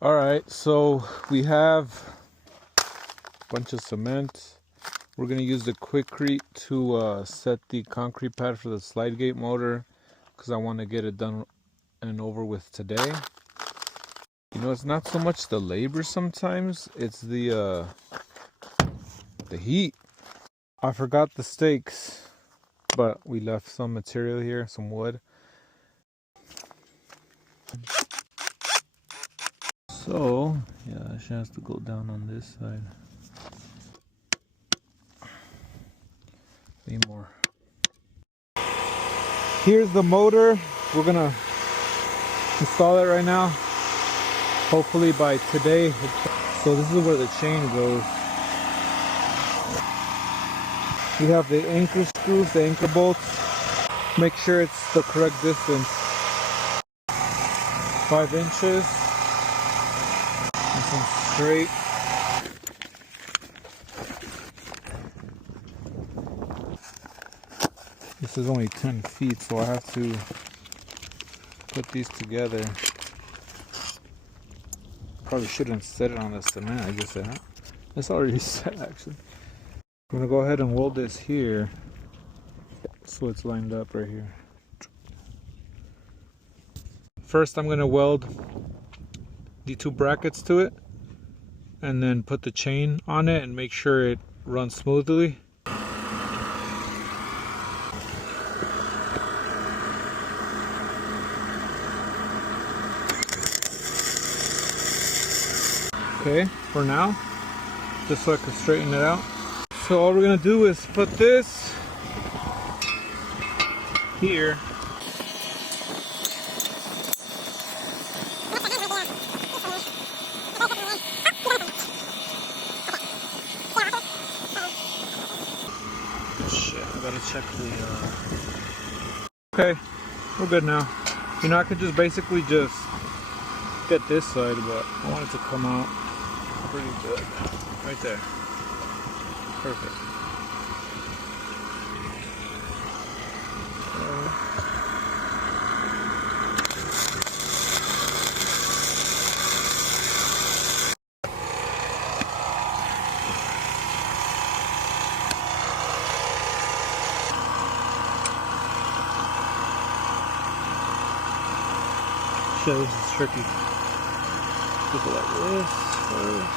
All right, so we have a bunch of cement. We're gonna use the Quikrete to set the concrete pad for the slide gate motor because I want to get it done and over with today. You know, it's not so much the labor sometimes, it's the heat. I forgot the stakes, but we left some material here, some wood. So, yeah, she has to go down on this side. Need more. Here's the motor. We're gonna install it right now. Hopefully by today. So this is where the chain goes. We have the anchor screws, the anchor bolts. Make sure it's the correct distance. 5 inches. Nice and straight. This is only 10 feet, so I have to put these together. Probably shouldn't set it on the cement, I guess it's already set actually. I'm gonna go ahead and weld this here so it's lined up right here. First I'm gonna weld the 2 brackets to it and then put the chain on it and make sure it runs smoothly. Okay, for now, just so I can straighten it out. So all we're gonna do is put this here. Shit, I gotta check the Okay, we're good now. You know, I could just basically just get this side, but I want it to come out pretty good. Right there. Perfect. Shit, this is tricky. Look at like this first.